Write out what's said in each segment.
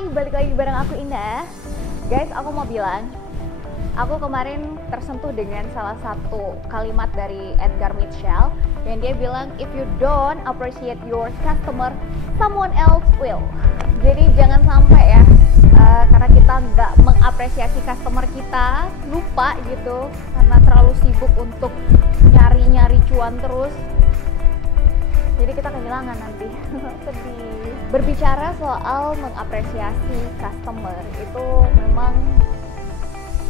Hai, balik lagi bareng aku Indah. Guys, aku mau bilang, aku kemarin tersentuh dengan salah satu kalimat dari Edgar Mitchell yang dia bilang, if you don't appreciate your customer, someone else will. Jadi jangan sampai ya, karena kita nggak mengapresiasi customer kita, lupa gitu, karena terlalu sibuk untuk nyari cuan terus. Jadi kita kehilangan nanti. Sedih. Berbicara soal mengapresiasi customer itu memang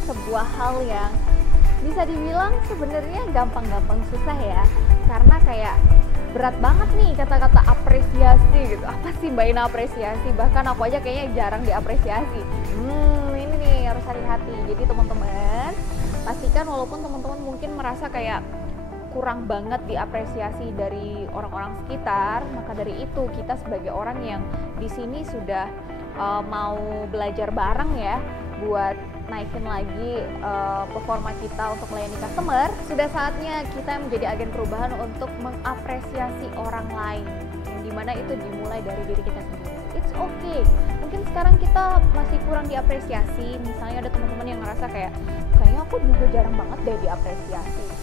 sebuah hal yang bisa dibilang sebenarnya gampang-gampang susah ya. Karena kayak berat banget nih kata-kata apresiasi gitu. Apa sih Mbak Ina apresiasi? Bahkan aku aja kayaknya jarang diapresiasi. Ini nih harus hati-hati. Jadi teman-teman, pastikan walaupun teman-teman mungkin merasa kayak kurang banget diapresiasi dari orang-orang sekitar, maka dari itu kita sebagai orang yang di sini sudah mau belajar bareng ya buat naikin lagi performa kita untuk melayani customer. Sudah saatnya kita menjadi agen perubahan untuk mengapresiasi orang lain, yang dimana itu dimulai dari diri kita sendiri. It's okay. Mungkin sekarang kita masih kurang diapresiasi. Misalnya ada teman-teman yang ngerasa kayaknya aku juga jarang banget deh diapresiasi.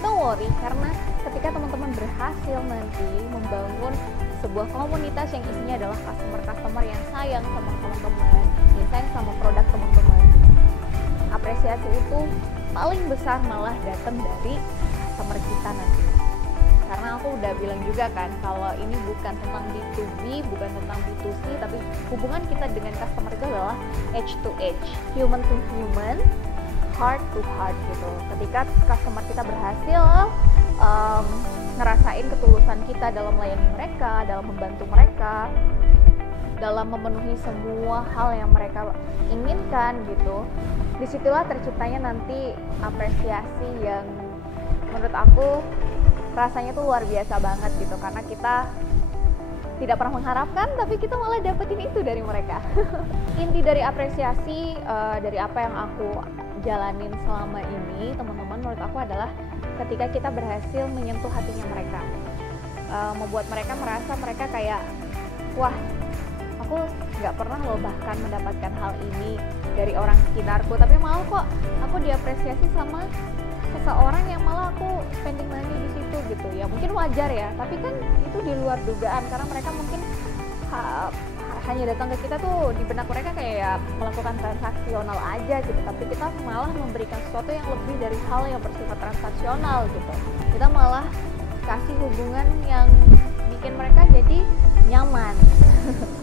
Don't worry, karena ketika teman-teman berhasil nanti membangun sebuah komunitas yang isinya adalah customer-customer yang sayang sama teman-teman, yang sayang sama produk teman-teman, apresiasi itu paling besar malah datang dari customer kita nanti. Karena aku udah bilang juga kan, kalau ini bukan tentang B2B, bukan tentang B2C, tapi hubungan kita dengan customer itu adalah edge to edge, human to human, heart to heart gitu. Ketika customer kita berhasil ngerasain ketulusan kita dalam melayani mereka, dalam membantu mereka, dalam memenuhi semua hal yang mereka inginkan gitu, disitulah terciptanya nanti apresiasi yang menurut aku rasanya tuh luar biasa banget gitu. Karena kita tidak pernah mengharapkan, tapi kita malah dapetin itu dari mereka. Inti dari apresiasi dari apa yang aku jalanin selama ini, teman-teman, menurut aku adalah ketika kita berhasil menyentuh hatinya mereka, membuat mereka merasa mereka kayak, wah, aku nggak pernah loh bahkan mendapatkan hal ini dari orang sekitarku, tapi malah kok aku diapresiasi sama seseorang yang malah aku spending money di situ gitu. Ya mungkin wajar ya, tapi kan itu di luar dugaan, karena mereka mungkin hanya datang ke kita tuh di benak mereka kayak ya melakukan transaksional aja gitu, tapi kita malah memberikan sesuatu yang lebih dari hal yang bersifat transaksional gitu. Kita malah kasih hubungan yang bikin mereka jadi nyaman.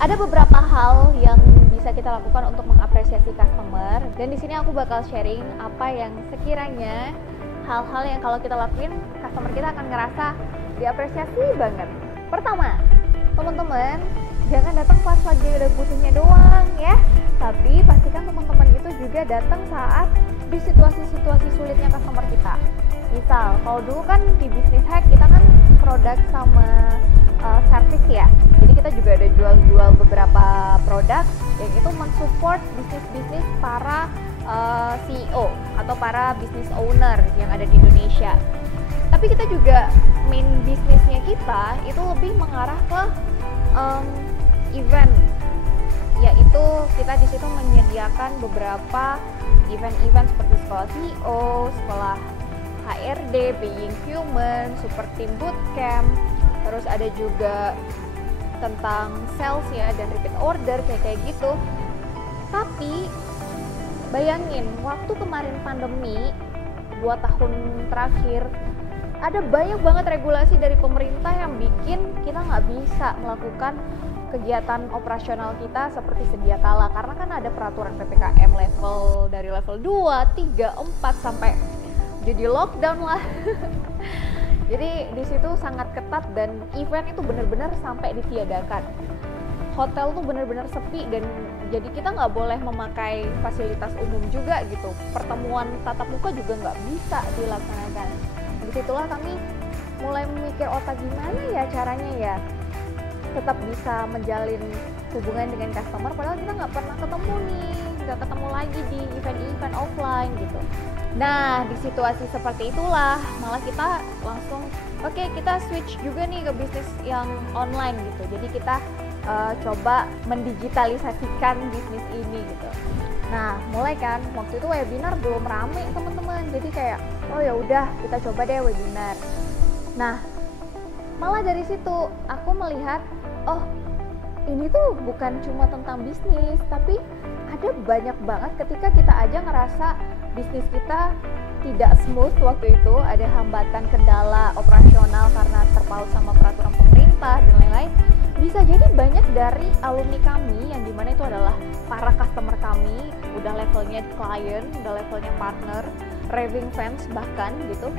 Ada beberapa hal yang bisa kita lakukan untuk mengapresiasi customer, dan di sini aku bakal sharing apa yang sekiranya hal-hal yang kalau kita lakuin customer kita akan ngerasa diapresiasi banget. Pertama, teman-teman, jangan datang pas lagi udah butuhnya doang ya, tapi pastikan teman-teman itu juga datang saat di situasi-situasi sulitnya customer kita. Misal, kalau dulu kan di Business Hack kita kan produk sama service ya, jadi kita juga ada jual-jual beberapa produk yang itu mensupport bisnis-bisnis para CEO atau para business owner yang ada di Indonesia. Tapi kita juga main bisnisnya kita itu lebih mengarah ke event, yaitu kita di situ menyediakan beberapa event-event seperti sekolah CEO, sekolah HRD, Being Human, Super Team Bootcamp, terus ada juga tentang sales ya dan repeat order kayak gitu. Tapi bayangin, waktu kemarin pandemi 2 tahun terakhir, ada banyak banget regulasi dari pemerintah yang bikin kita nggak bisa melakukan kegiatan operasional kita seperti sedia kala, karena kan ada peraturan PPKM dari level 2, 3, 4 sampai jadi lockdown lah. Jadi di situ sangat ketat dan event itu benar-benar sampai ditiadakan. Hotel tuh benar-benar sepi dan jadi kita nggak boleh memakai fasilitas umum juga gitu. Pertemuan tatap muka juga nggak bisa dilaksanakan. Disitulah kami mulai memikir otak gimana ya caranya ya tetap bisa menjalin hubungan dengan customer padahal kita nggak pernah ketemu nih, nggak ketemu lagi di event-event offline gitu. Nah, di situasi seperti itulah malah kita langsung oke, kita switch juga nih ke bisnis yang online gitu. Jadi kita coba mendigitalisasikan bisnis ini gitu. Nah, mulai kan waktu itu webinar belum rame teman-teman, jadi kayak oh ya udah kita coba deh webinar. Nah, malah dari situ aku melihat oh ini tuh bukan cuma tentang bisnis, tapi ada banyak banget ketika kita aja ngerasa bisnis kita tidak smooth waktu itu, ada hambatan kendala operasional karena terpaut sama peraturan pemerintah dan lain-lain. Bisa jadi banyak dari alumni kami yang dimana itu adalah para customer kami, udah levelnya klien, udah levelnya partner, raving fans bahkan gitu,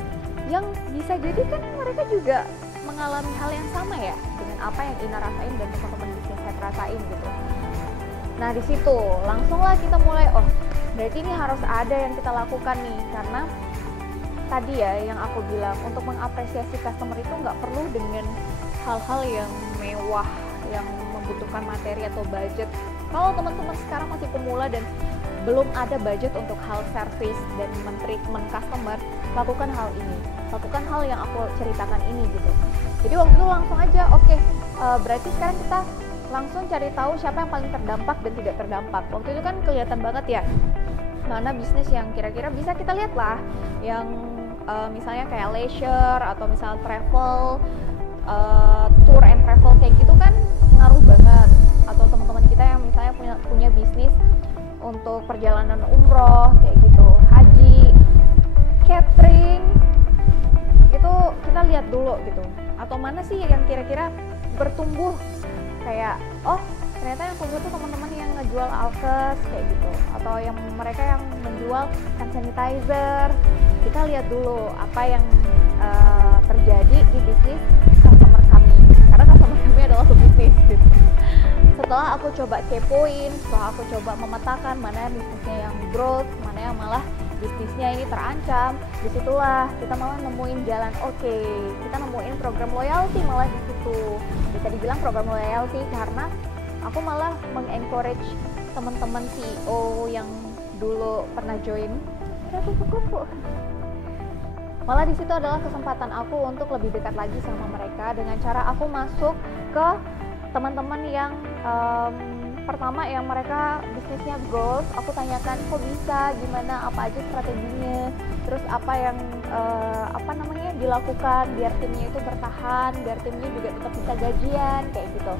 yang bisa jadi kan mereka juga mengalami hal yang sama ya dengan apa yang Ina rasain dan teman-teman bisnis saya rasain gitu. Nah di situ langsunglah kita mulai, oh berarti ini harus ada yang kita lakukan nih, karena tadi ya yang aku bilang untuk mengapresiasi customer itu nggak perlu dengan hal-hal yang mewah yang membutuhkan materi atau budget. Kalau teman-teman sekarang masih pemula dan belum ada budget untuk hal service dan men-treatment customer, lakukan hal ini, lakukan hal yang aku ceritakan ini gitu. Jadi waktu itu langsung aja, oke, berarti sekarang kita langsung cari tahu siapa yang paling terdampak dan tidak terdampak. Waktu itu kan kelihatan banget ya mana bisnis yang kira-kira bisa kita lihat lah, yang misalnya kayak leisure atau misalnya travel, tour and travel kayak gitu kan ngaruh banget. Atau teman-teman kita yang misalnya punya bisnis untuk perjalanan umroh kayak gitu, haji, catering, itu kita lihat dulu gitu. Atau mana sih yang kira-kira bertumbuh, kayak oh ternyata yang tumbuh tuh teman-teman yang ngejual alkes kayak gitu, atau yang mereka yang menjual hand sanitizer. Kita lihat dulu apa yang terjadi di bisnis customer kami, karena customer kami adalah pebisnis gitu. Setelah aku coba kepoin, setelah aku coba memetakan mana bisnisnya yang growth, mana yang malah bisnisnya ini terancam, disitulah kita malah nemuin jalan. Oke, kita nemuin program loyalty malah di situ. Bisa dibilang program loyalty karena aku malah mengencourage teman-teman CEO yang dulu pernah join. Ada kupu-kupu. Malah di situ adalah kesempatan aku untuk lebih dekat lagi sama mereka dengan cara aku masuk ke teman-teman yang pertama yang mereka bisnisnya growth. Aku tanyakan kok bisa, gimana, apa aja strateginya, terus apa yang dilakukan biar timnya itu bertahan, biar timnya juga tetap bisa gajian kayak gitu.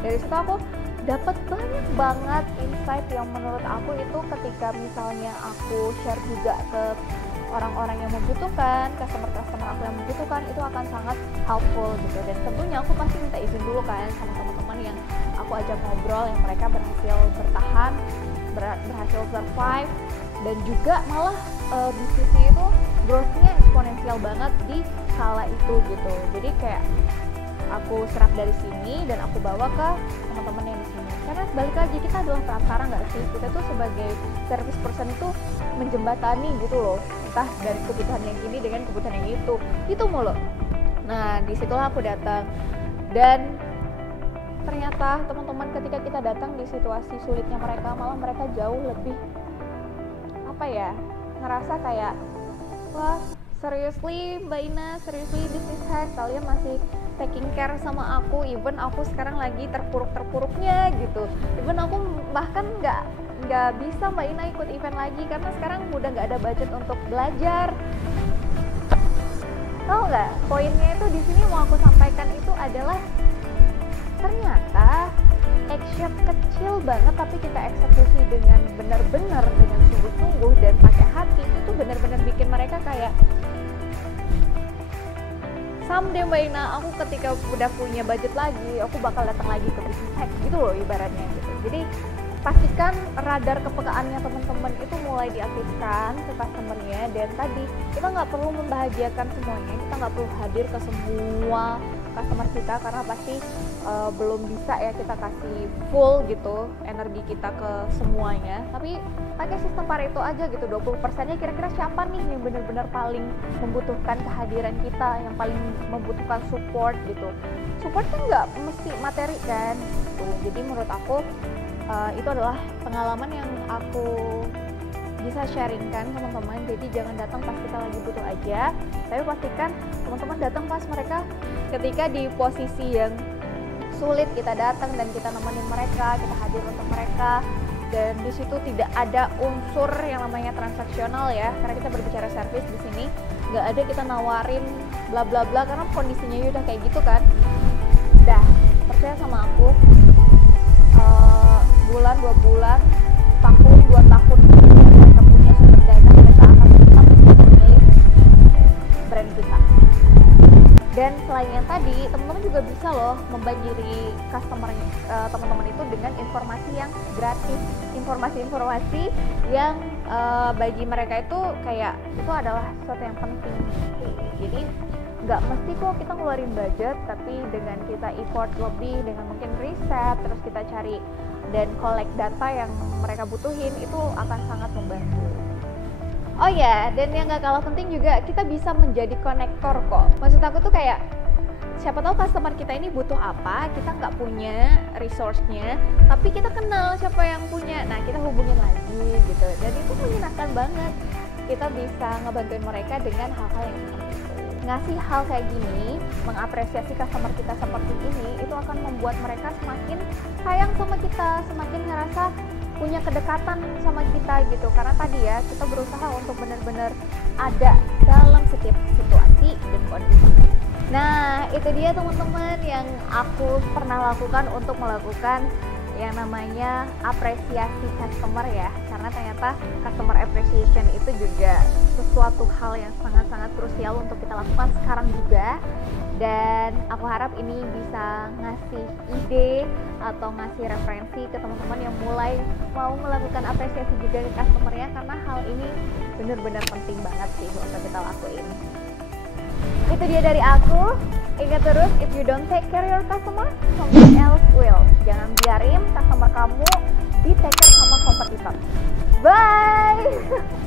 Dari situ aku dapat banyak banget insight yang menurut aku itu ketika misalnya aku share juga ke orang-orang yang membutuhkan, customer-customer aku yang membutuhkan, itu akan sangat helpful gitu. Dan tentunya aku pasti minta izin dulu kan sama teman-teman yang aku ajak ngobrol, yang mereka berhasil bertahan, berhasil survive, dan juga malah bisnisnya itu growth-nya eksponensial banget di kala itu gitu. Jadi kayak aku serap dari sini dan aku bawa ke teman-teman yang di sini. Karena balik lagi kita adalah perantara nggak sih? Kita tuh sebagai service person itu menjembatani gitu loh, entah dari kebutuhan yang ini dengan kebutuhan yang itu mulu. Nah disitulah aku datang, dan ternyata teman-teman ketika kita datang di situasi sulitnya mereka, malah mereka jauh lebih ngerasa kayak wah seriously Mbak Ina, seriously business head, kalian masih taking care sama aku, even aku sekarang lagi terpuruk-terpuruknya gitu. Even aku bahkan nggak bisa Mbak Ina ikut event lagi karena sekarang udah nggak ada budget untuk belajar. Tahu nggak? Poinnya itu di sini mau aku sampaikan itu adalah ternyata action kecil banget tapi kita eksekusi dengan benar-benar, dengan sungguh-sungguh dan pakai hati, itu benar-benar bikin mereka kayak someday Mbak Ina, aku ketika udah punya budget lagi, aku bakal datang lagi ke Business Hack gitu loh ibaratnya gitu. Jadi pastikan radar kepekaannya teman-teman itu mulai diaktifkan ke customer-nya. Dan tadi kita nggak perlu membahagiakan semuanya, kita nggak perlu hadir ke semua customer kita karena pasti belum bisa ya kita kasih full gitu energi kita ke semuanya. Tapi pakai sistem Pareto aja gitu, 20%-nya kira-kira siapa nih yang benar-benar paling membutuhkan kehadiran kita, yang paling membutuhkan support gitu. Support kan nggak mesti materi kan gitu. Jadi menurut aku itu adalah pengalaman yang aku bisa sharingkan teman-teman. Jadi jangan datang pas kita lagi butuh aja, tapi pastikan teman-teman datang pas mereka ketika di posisi yang sulit kita datang dan kita nemenin mereka, kita hadir untuk mereka. Dan di situ tidak ada unsur yang namanya transaksional ya, karena kita berbicara service di sini. Nggak ada kita nawarin bla bla bla karena kondisinya udah kayak gitu kan. Dah, percaya sama aku, bulan, 2 bulan, tahun, 2 tahun mereka punya sumber dana, mereka akan tetap memilih brand kita. Dan selain yang tadi, teman-teman juga bisa loh membanjiri customer teman-teman itu dengan informasi yang gratis, informasi-informasi yang bagi mereka itu kayak itu adalah sesuatu yang penting. Jadi nggak mesti kok kita ngeluarin budget, tapi dengan kita effort lebih, dengan mungkin riset, terus kita cari dan collect data yang mereka butuhin, itu akan sangat membantu. Oh ya, dan yang gak kalah penting juga, kita bisa menjadi konektor kok. Maksud aku tuh kayak, siapa tahu customer kita ini butuh apa, kita nggak punya resource-nya, tapi kita kenal siapa yang punya, nah kita hubungin lagi gitu. Dan itu menyenangkan banget, kita bisa ngebantuin mereka dengan hal-hal yang seperti itu. Ngasih hal kayak gini, mengapresiasi customer kita seperti ini, itu akan membuat mereka semakin sayang sama kita, semakin ngerasa punya kedekatan sama kita gitu. Karena tadi ya, kita berusaha untuk benar-benar ada dalam setiap situasi dan kondisi. Nah, itu dia teman-teman yang aku pernah lakukan untuk melakukan yang namanya apresiasi customer ya. Karena ternyata customer appreciation itu juga sesuatu hal yang sangat-sangat krusial untuk kita lakukan sekarang juga. Dan aku harap ini bisa ngasih ide atau ngasih referensi ke teman-teman yang mulai mau melakukan apresiasi juga ke customernya, karena hal ini benar-benar penting banget sih untuk kita lakuin. Itu dia dari aku. Ingat terus, if you don't take care your customer, someone else will. Jangan biarin customer kamu di take care sama kompetitor. Bye!